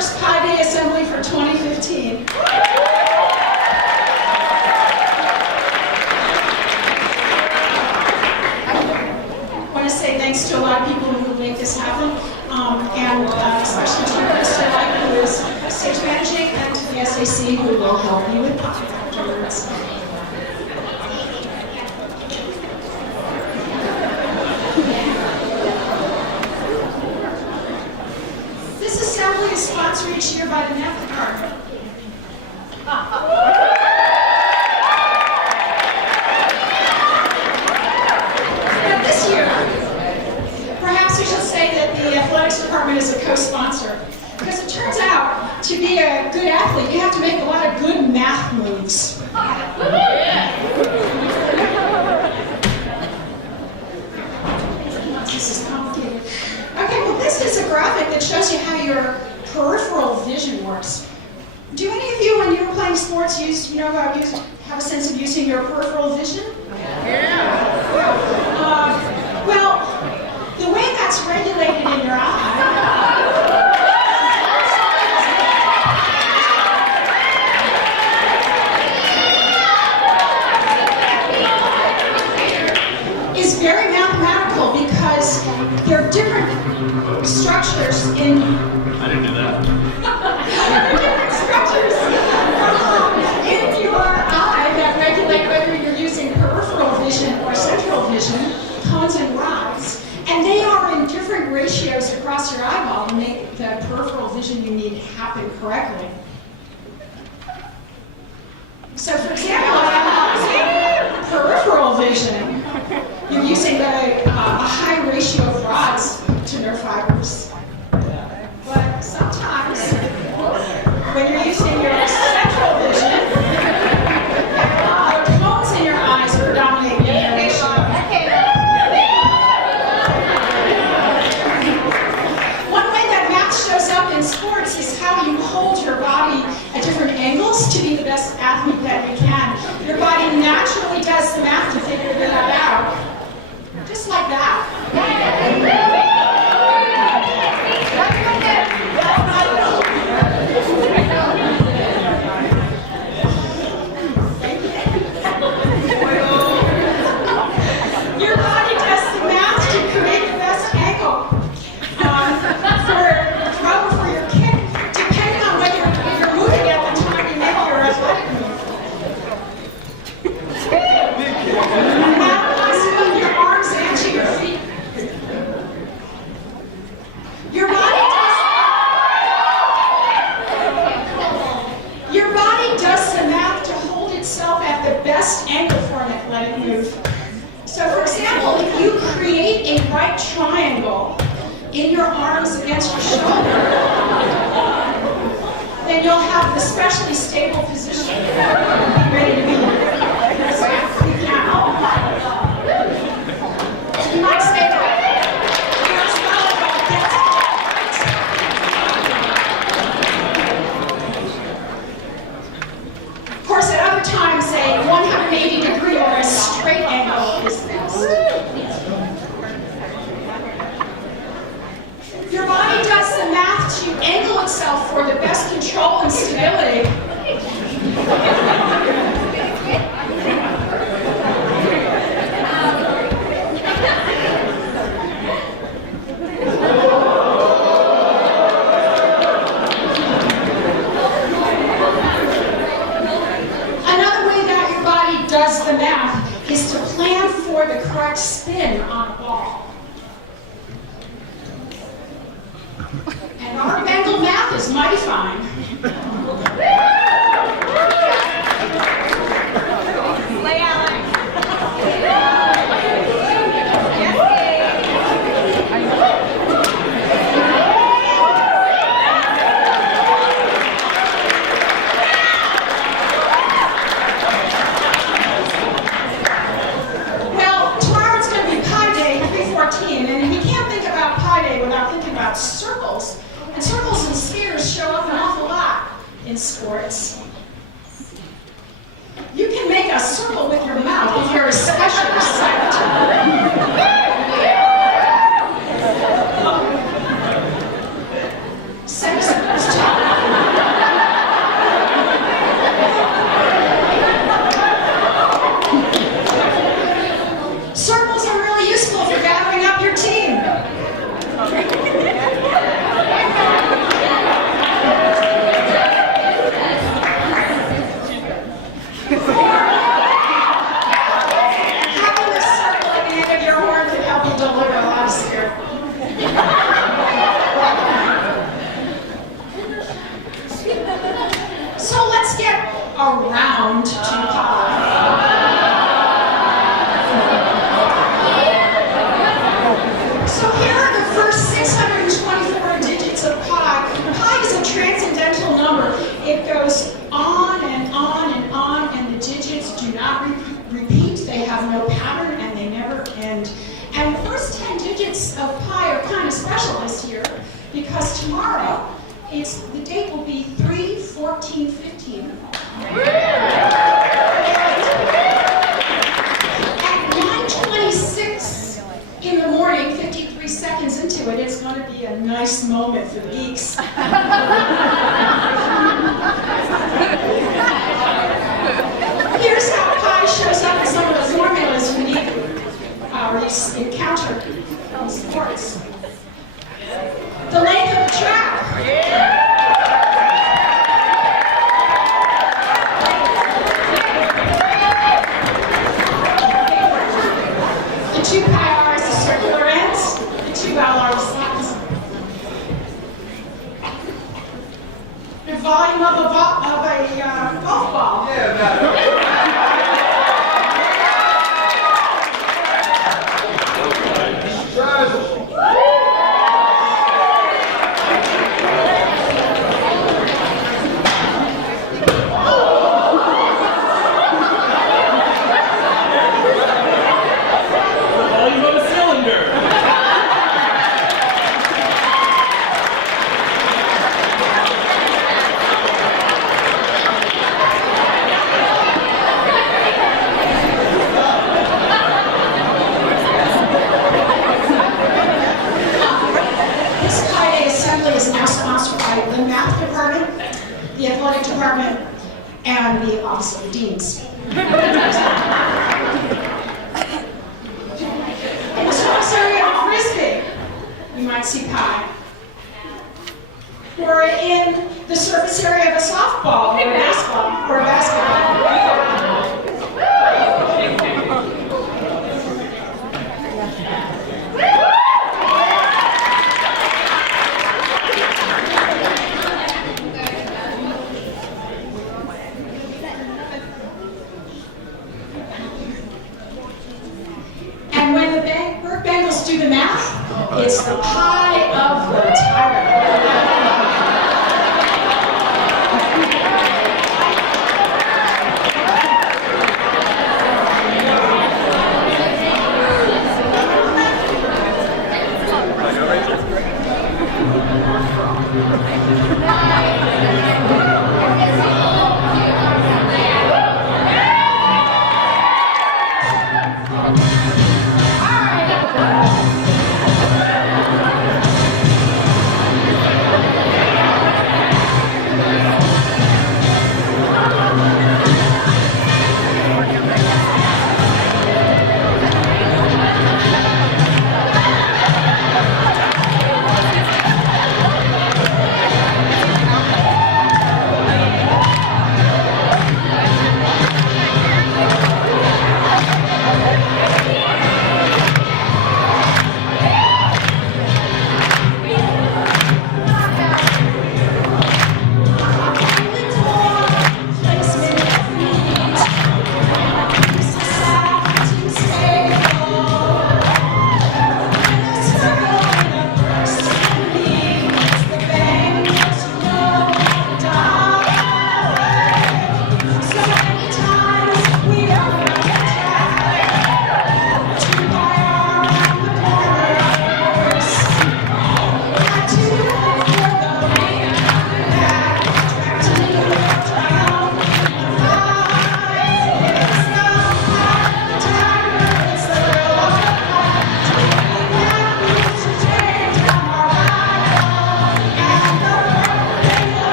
first Pi Day assembly for 2015. I want to say thanks to a lot of people who make this happen, and especially to Mr. Light, who is stage managing, and to the SAC, who will help me with Pi afterwards. This assembly is sponsored each year by the Math Department. Now this year, perhaps we should say that the athletics department is a co-sponsor, because it turns out to be a good athlete, you have to make a lot of good math moves. This is complicated. Okay, well this is a graphic that shows you how your peripheral vision works. Do any of you, when you were playing sports, have a sense of using your peripheral vision? Yeah. Well, the way that's regulated in your eye is very mathematical because there are different structures in. I didn't do that. Different structures in your eye that regulate whether you're using peripheral vision or central vision, cones and rods, and they are in different ratios across your eyeball to make the peripheral vision you need happen correctly. So, for example, peripheral vision, you're using a high ratio of rods to nerve fibers. But sometimes, when you're using your central vision, the cones in your eyes predominate in your ratio. One way that math shows up in sports is how you hold your body at different angles to be the best athlete that you can. Your body naturally does the math to figure that out. Just like that. Your body does the math to create the best angle for your throw or for your kick, depending on whether you're moving at the time you make your athletic move. Now, let's move your arms into your feet. Your body does the math to hold itself at the best angle for an athletic move. So, for example, if you create a right triangle in your arms against your shoulder, then you'll have an especially stable position. Be ready to be as athlete now. You might say that. Of course, at other times, a 180-degree or a straight angle is best. Your body does the math to angle itself for the best control and stability. Does the math is to plan for the correct spin on a ball. And our Bengal math is mighty fine. And we can't think about Pi Day without thinking about circles. And circles and spheres show up an awful will deliver a lot of spirit. So let's get around to pie. So here are the first 624 digits of pi. Pi is a transcendental number. It goes on and on and on, and the digits do not repeat. They have no pattern, and they never end. And the first 10 digits of pi are kind of special this year, because tomorrow, the date will be 3/14/15. At 9:26 in the morning, 53 seconds into it, it's going to be a nice moment for the geeks. Here's how pi shows up in some of the formulas you need or you encounter in sports. The length of the track. The 2 pi r is the circular ends. The 2 val are the slots. The volume of a golf ball. Is now sponsored by the math department, the athletic department, and the office of the deans. In the surface area of frisbee, you might see pi. Or in the surface area of a softball or a basketball or a basketball. And when the Burke Bengals do the math, it's the pi of the tyrant.